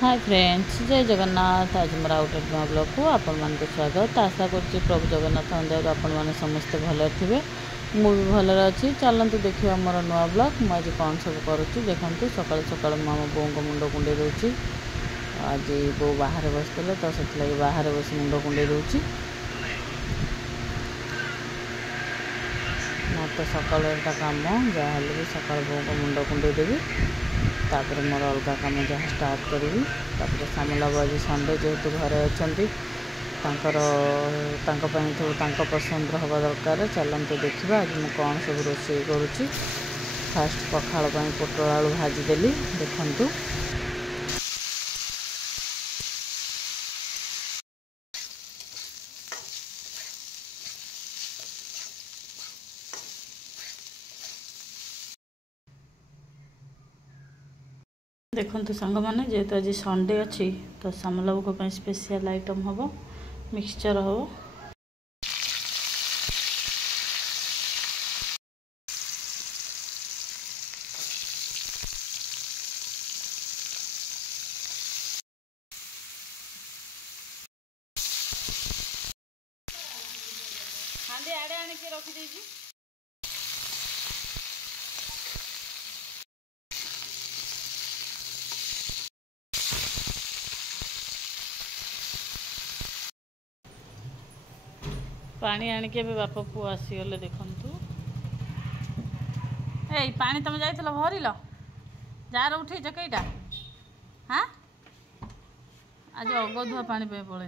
Hi friends, जय जगन्नाथ। आज more out नूआ blog को आपण मान स्वागत। आशा कर प्रभु जगन्नाथ दया आपण मैंने समस्ते भले थे, मुझे भले अच्छी। चलतु देखिए मोर नुआ ब्लॉग। मुझे कौन सब करुच्ची देखूँ। सकाल सकाल मो बो को मुंड कुंडे दूसरी। आज बो बाहर बसते तो से बाहर बस मुंड कुंडे दूसरी। मत सकाल कम जहाँ भी सकाल बो को मुंड कुंडे देवी। तापर मोर अलग कम जहाँ स्टार्ट करी। सामला आज संडे जेहेतु घरे अच्छा पसंद हवा दरकार। चलते देखा आज मुझे कौन सब रोषे करुच्ची। फास्ट पखाड़ पोटल आलू भाजीदेली देखु। देखु सांग मैंने जेहेतु आज संडे अच्छी तो सामलाबू स्पेशल आइटम हम मिक्सचर हम। हांडी आड़े आणिक रखी पानी आणिक बाप पु आसीगले देखु। ए पानी तुम जाइल भरिल जार उठे कईटा। हाँ आज अगधुआ पानी पे पड़े।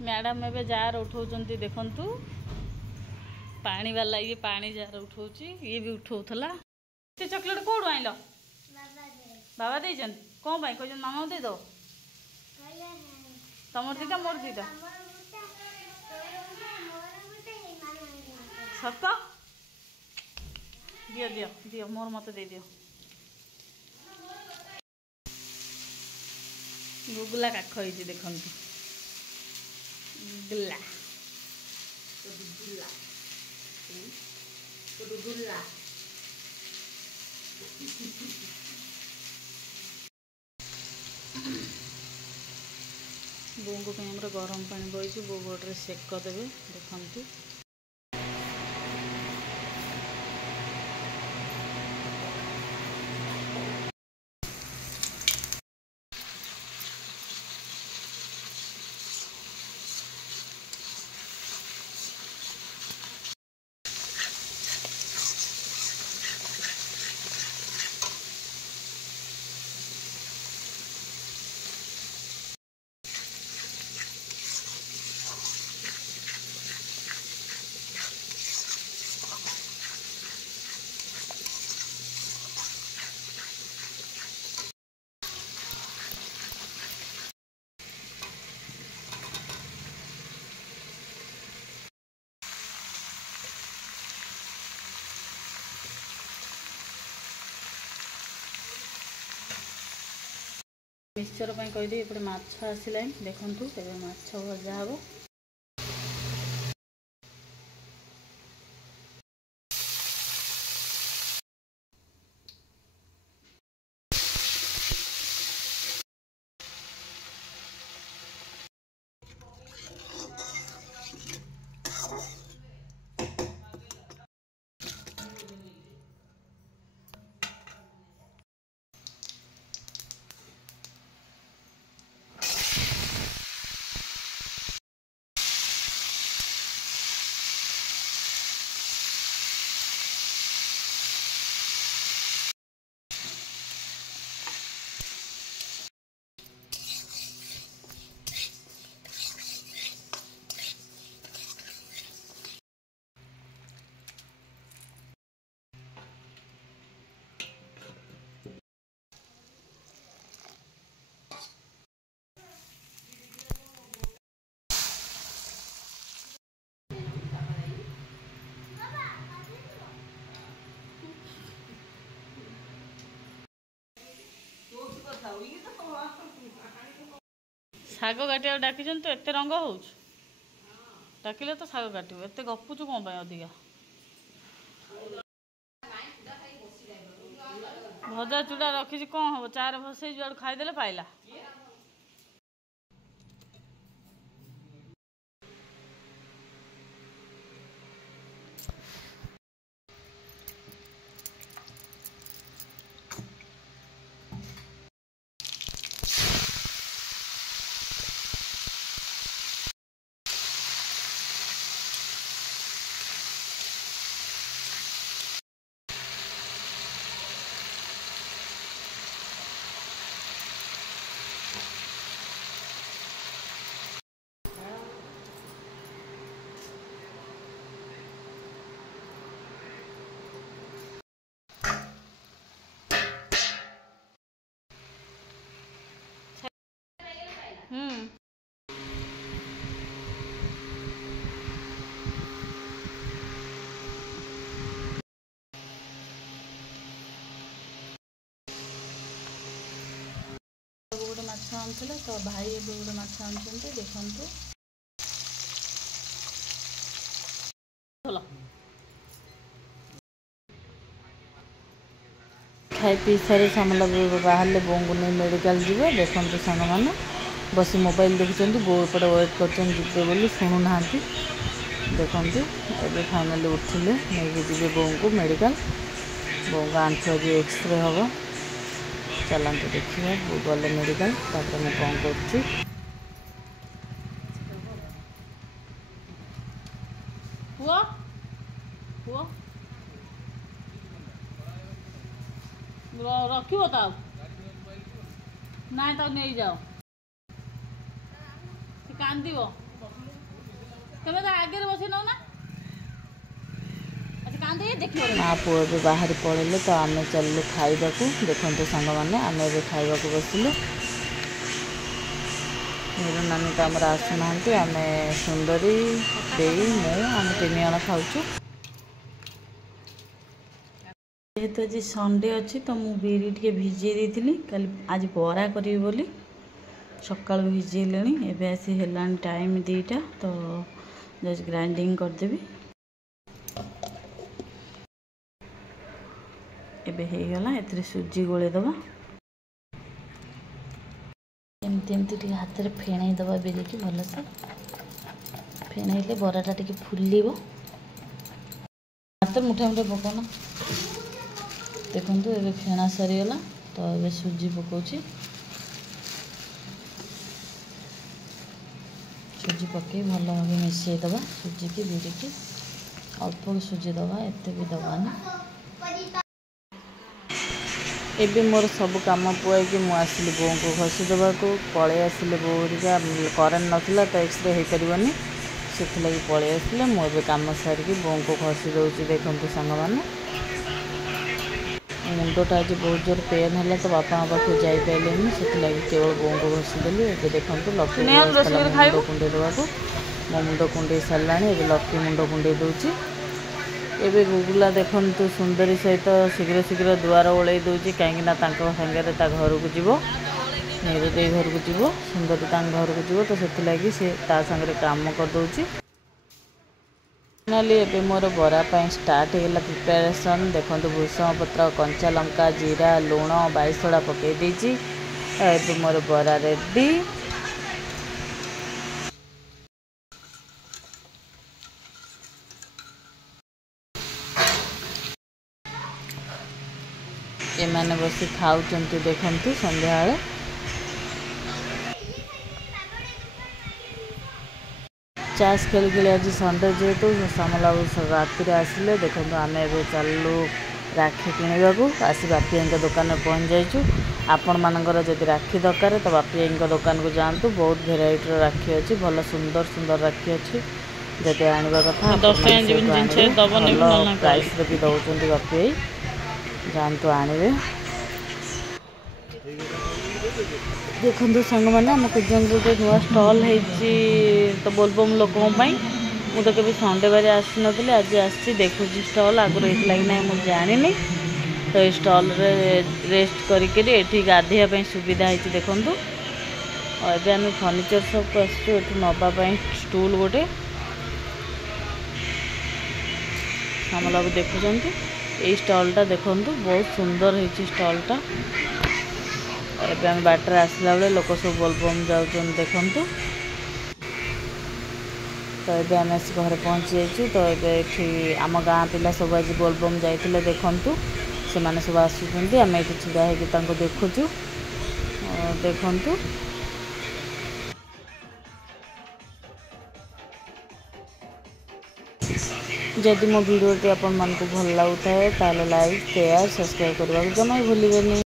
मैडम एवं जार उठाऊ देखु। पानी वाला ये पानी जार उठाऊ ये भी उठाऊला। चॉकलेट कौड़ आइल बाबा दे कौन कह मामा दे दो। तुम दीटा मोर दीटा सत दियो दियो दियो मोर मत दे दियो। गुगुला काख होती देखु। गुगुला बो को गरम पानी बही बो गोटे सेक देवे देखु। मिक्सचर कहीदे एपटे माछ आसला देखु। माछ भजा हम। शाग काटा डाक तो एत रंग हो डाकिले तो शाग काट एत गपुचु कौन अधिका। भजा चूड़ा रखी कौन हम चार भसई जुआड़ खाईदे पाइला। गोटे माछ आनते तो भाई ए गोटे माछ आनते देखु खाई पी सारी सामला बाहर बों को नहीं मेडिकल जी देखो सांग मैंने बस मोबाइल देखुं बो एपटे वेट कर शुणुना देखु ए फाइनाली उठिले नहीं जी बों को मेडिकल बों को आंठू आज एक्सरे हम चलते देखिए बो गले मेडिकल तापर मैं कौन कर रखियो ना तो नहीं जाओ कांदी तमें तो आगे बस नौ ना माँ पुओ भी बाहर पड़े तो आम चलू खाइबा देखते सांग मैंने आम ए खाइबा बसिलु मेरे नानी तो आमर आसुना आम सुंदरी दे आम 3 जन खाऊँ जेहेतु आज संडे अच्छी तो मुझे बिरी टे भिजे देती कल आज बरा करी बोली सका भिजेले एवं आसी है टाइम 2टा तो जस्ट ग्राइंडिंग करदेवी एबे हेगला एथरे सुजी गोलेदबा एमती हाथ में फेणई दबा बिरी की भलसे फेणईले बराटा टिके फुलिब हाथ मुठे मुठे पकाना देखु ए फेणा सरीगला तो ये सुजी पकाउछि सुजी पकई भल भाव मिसई दबा सुजी की बिरी की अल्प सुजी दबा एते भी दबानी एबे मोर सब काम पुआई मु आसली बों को घसी देवा को पलि आसिले बोरिका करेन्ट नाला तो एक्सरे हो पारनी से पलि आसिले मुझे कम सारिकी बों को घसी दूसरी देखते सांग मैंने मुंडटा आज बहुत जोर पेन है तो बापा पाखे जापारे से केवल बों को घसीदेली ए देखो लक्ष्मी मुंड कुंडे देवा मो मुंड कुंडे सारा लक्ष्मी मुंड कुंडे दूची एबे गुगुला देखु सुंदरी सहित शीघ्र शीघ्र दुआर ओल्ई दूची कहीं सागर घर को जीव नीर दे घर को जीव सुंदरी घर को जीव तो से सी सागर काम करदे फाइनाली एबे मोर बरा स्टार्ट होगा प्रिपेरेसन देखो भूषण पत्र कंचा लंका जीरा लुण बाईसड़ा पकई देछि एबे मोर बरा रेडी एमाने बसी खाऊचंती देखंतु संध्या चाष खेल खेल आज संडे जेहेतु सामला राति आसिले देखो आम ए चलू राखी किणवाक आसी बापी दुकान में पहुँच जाइचु आपण मानकर जदि राखी दरकार तो बापी दुकान को जातु बहुत भेराइटर राखी अच्छी भल सुंदर सुंदर राखी अच्छी जदि आने कथा प्राइस भी दौरान बापी जातु आने देखो सांग मैंने आम कुजन गोटे नुआ स्टल होती तो बोलबम लोकों मुझे तो कभी संडे बारे आसी नी आज आसी देखुँ स्टल आगुरी होता कि ना मुझे जानी तो ये स्टल रेस्ट करी गाधेवाई सुविधा होती देखु और ये आम फर्निचर सब को आसू नापी स्टूल गोटे सामला भी देखुंत ये स्टॉलटा देखु बहुत सुंदर है स्टॉलटा। एवं बाटर आसला बेले लोक सब बोलबम जाऊँ देखु। तो ये आम घर पहुँची जाइए। तो ये आम गाँ पिला सब आज बोलबम जाइए देखु से मैंने सब आसुँच आम ये छिड़ा हो देखुचु देखु। जदि मो वीडियोटी आपण मानक भल लगुए ताले लाइक शेयर सब्सक्राइब करने को जमा भूलिए।